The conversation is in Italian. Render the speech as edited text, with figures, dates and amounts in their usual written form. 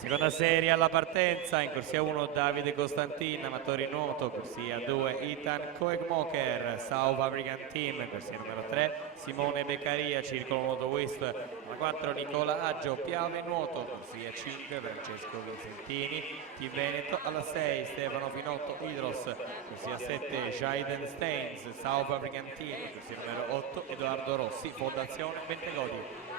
Seconda serie alla partenza, in corsia 1 Davide Costantin, amatori nuoto, corsia 2 Ethan Koekmoker, South African Team, corsia numero 3 Simone Beccaria, circolo nuoto Wisp, alla 4 Nicola Aggio, Piave nuoto, corsia 5 Francesco Vicentini, Team Veneto, alla 6 Stefano Finotto Idros, corsia 7 Jaiden Steins, South African Team, corsia numero 8 Edoardo Rossi, Fondazione Bentegodi.